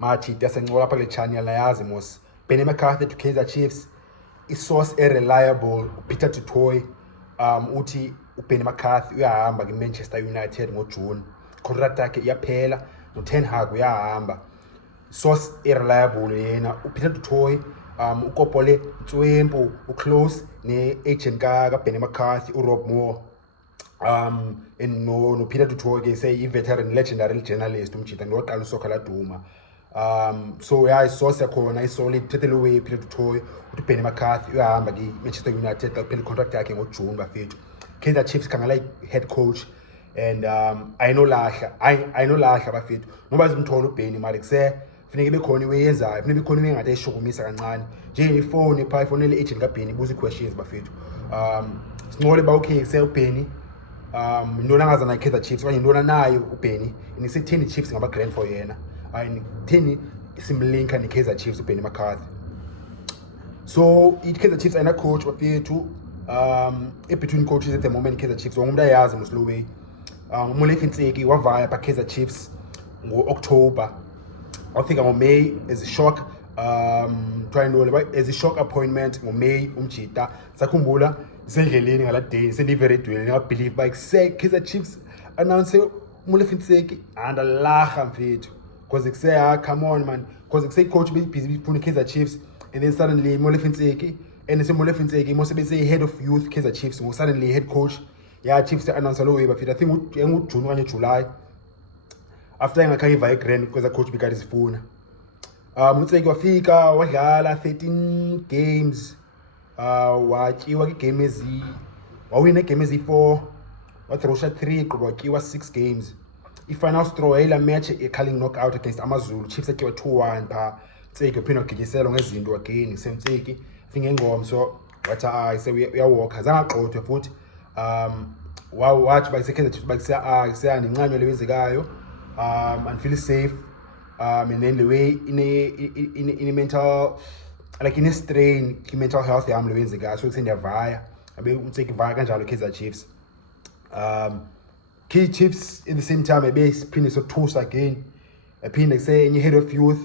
mathi yasencola apha kule channel ayazi mos Benni McCarthy to Kaizer Chiefs isource reliable Peter Toit uthi uBenni McCarthy uyahamba kwiManchester United ngoJune contract yakhe iyaphela noTen Hag uyahamba source reliable yena uPeter Toit ukopole Ntswempu uclose ne-agent kaBenni McCarthy uRob Moore and no Peter Toit ke say i-veteran legendary journalist umjita ngoqala usokha laduma so yeah isource yakhona isolid thethele away Peter Toit uthi Benni McCarthy uyahamba ki-Manchester United kaphela contract yakhe ngoJune bafethu Kaizer Chiefs khangela head coach and ayinolahla bafethu noba zimthola uBenni mali kuse funeke bekhona iweyenzayo funeke bekhona engathi ayishukumisa kancane nje ifone pha ifonele agent kaBenni buza questions bafethu sinqole ba okay kuse uBenni intona angaza nayo Kaizer Chiefs okanye intona nayo uBenni nisithini Chiefs ngaba grand for yena ayithini simlinka neKaizer Chiefs uBenni McCarthy so iKaizer Chiefs ayina coach bafethu between coaches at the moment Kaizer Chiefs umuntu ayazi Musloway Molefe Ntseki wavaya pa Kaizer Chiefs ngo-October wafika ngo-May as a shock as a shock appointment ngo-May umjita sakhumbula sendleleni ngala day sendiveredwele ngabelieve like say Kaizer Chiefs announce Molefe Ntseki and alaha mfethu because say come on man because say coach busy funa Kaizer Chiefs and then suddenly Molefe Ntseki and it's Molefe Ntseki must be say head of youth Kaizer Chiefs so suddenly head coach Chiefs announce lo way bafethu I think June okanye July after engakhange grand because coach bikade sifuna Ntseki wafika wadlala 13 games watyiwa kwi-game wawina game ezi-4 wathrosha 3 qoba watyiwa 6 games i-final straw yayila match e-calling knockout against amazulu Chiefs atyiwa 2-1 pha Ntseki waphinda wagityiselwa ngezinto again Ntseki finge ngomso wathi uyawokha zangagxothwe futhi wathi bayiseKaizer Chiefs bakuse ndincanywa lewenzekayo and feel safe and then the way in a mental like in a strain mental health yami lewenzekayo so sendiyavaya abe Ntseki vaya kanjalo Kaizer Chiefs Key Chiefs at the same time siphinde sothusa again aphinde kuse enye head of youth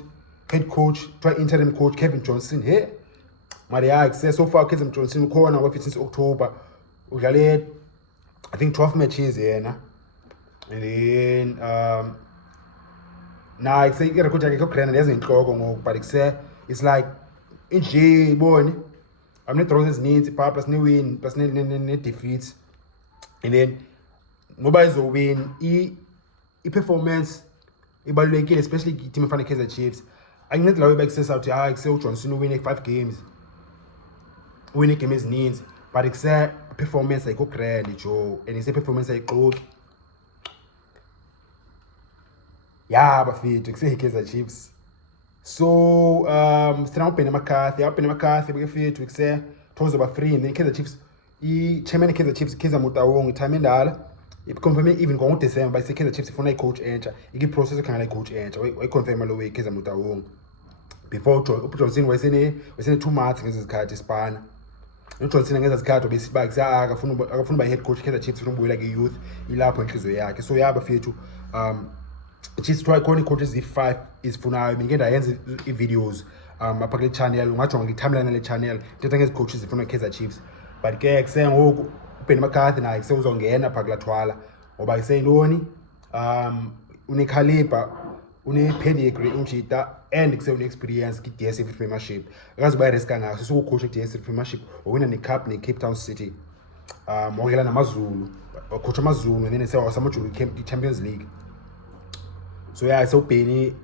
head coach interim coach Cavin Johnson hey mari yakhe so far Cavin Johnson ukhona wafika since October udlale I think 12 matches yena and then now it's like irecord yakhe ko-grand yazi inhloko ngoku but it's like nje ibone amne-draws ezininzi pha plus ne-win plus ne-defeats and then ngoba izowin i-performance ibalulekile especially i-team efana Kaizer Chiefs angincedi lawo bekusesa uthi kuse uJohnson uwine 5 games uwine game ezininzi but kuse performance ayikho grand jo and ise performance ayixoki bafethu kuse Kaizer Chiefs so sina uBenni McCarthy bafethu kuse thozo ba free and then Kaizer Chiefs i-chairman Kaizer Chiefs Kaizer Motawong itime endala iconfirm even ngo-December bayise Kaizer Chiefs ifuna i-coach entsha iki-process ekhangela i-coach entsha wayiconfirma lo way Kaizer Motawong before uJohnson wayesene 2 months ngezi zikhathi isipana uJohnson ngeza zikhathi besiba akafuna ba head coach Kaizer Chiefs ufuna ubuyela ke-youth ilapho inhliziyo yakhe so bafethu Chiefs try khona i-coaches ezi-5 izifunayo ngike ndayenza i-videos apha kule channel ungajonga nge-timeline le channel ndithetha ngezi-coaches zifuna Kaizer Chiefs but ke kusengoku uBenni McCarthy naye kuse uzongena pha kulathwala ngoba kuseyintoni une-caliber une-pedigree umjita and kuse une-experience ki-DSF Premiership akazi uba iriska ngaso sukukhusha ku-DSF Premiership wawina ne-cup ne-Cape Town City wangela namazulu wakhusha amazulu and then samajulu i-Champions League so so uBenni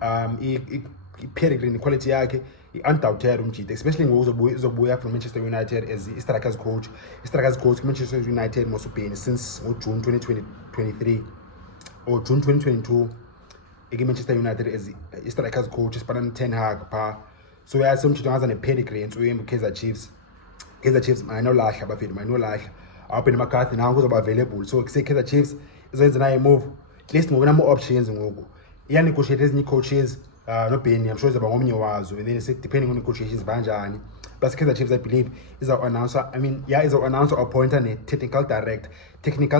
i-pedigree ne-quality yakhe i-undoubted umjita especially ngoku uzobuya from Manchester United as i-strikers coach Manchester United mosuBenni since ngoJune 2023 or June 2022 Manchester United as i-strikers coach isipana ne-Ten Hag pha so somjita angaza ne-pedigree Ntswempu Kaizer Chiefs ayinolahla bafethu ayinolahla uBenni McCarthy nangu uzoba available so Kaizer Chiefs izoyenza nayo move at least ngoku nama-options ngoku iyanegotiate ezinye coaches noBenni I'm sure izaba ngomnye wazo and then depending on negotiations banjani plus Kaizer Chiefs I believe izaw-announce izaw-announce appointer ne-technical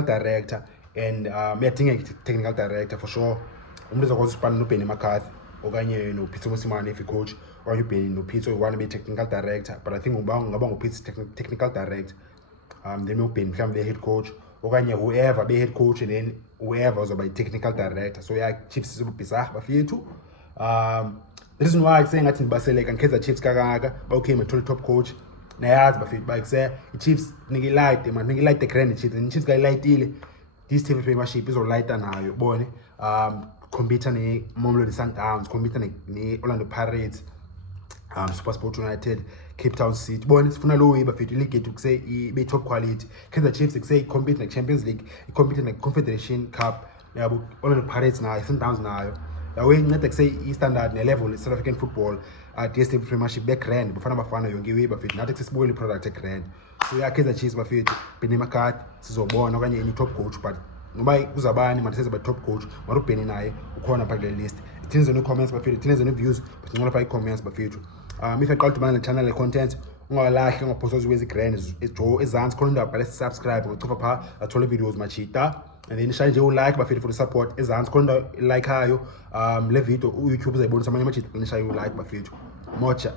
director and iyadingeka i-technical director for sure umuntu uzakwazi usipana noBenni McCarthy okanye noPitso Mosimane if coach, or you be noPitso one be technical director, but I think ngaba ngoPitso technical director. Then you'll be the head coach, okanye whoever be head coach, and then whoever was by technical director. So yeah, Chiefs is bizarre bafethu. The reason why I'm saying that in Basel and Kaizer Chiefs kagaga became a top coach. Nayazi bafethu ba say Chiefs nigi light man, nigi light the grand Chiefs, and Chiefs guy light ile. This TV Premiership is all lighter now, you born. Compete ne Mamelodi Sundowns, compete ne Orlando Pirates, SuperSport United, Cape Town City. Born it's funa low but fit league to say be top quality. Kaizer Chiefs say compete in Champions League, compete in Confederation Cup. Yeah, Orlando Pirates now, Sundowns now. The way not say standard level South African football at the TV Premiership back grand. Bafana Bafana yonke way but fit not accessible product grand. So yeah, Kaizer Chiefs bafethu Benni McCarthy sizobona okanye any top coach, but ngoba kuzabani mathesa ba top coach mara uBenni naye ukhona pha kule list. Ithinize no comments bafethu, ithinize no views, but ngola pha i-comments bafethu. If I call to man channel content ungawalahli ungaphosa wezi grand ezantsi khona undabhala subscribe ngocofa pha athole videos machita, and then shaya nje u-like bafethu for the support ezantsi khona like hayo le video uYouTube uzayibonisa amanye amachita nishaya u-like bafethu mocha.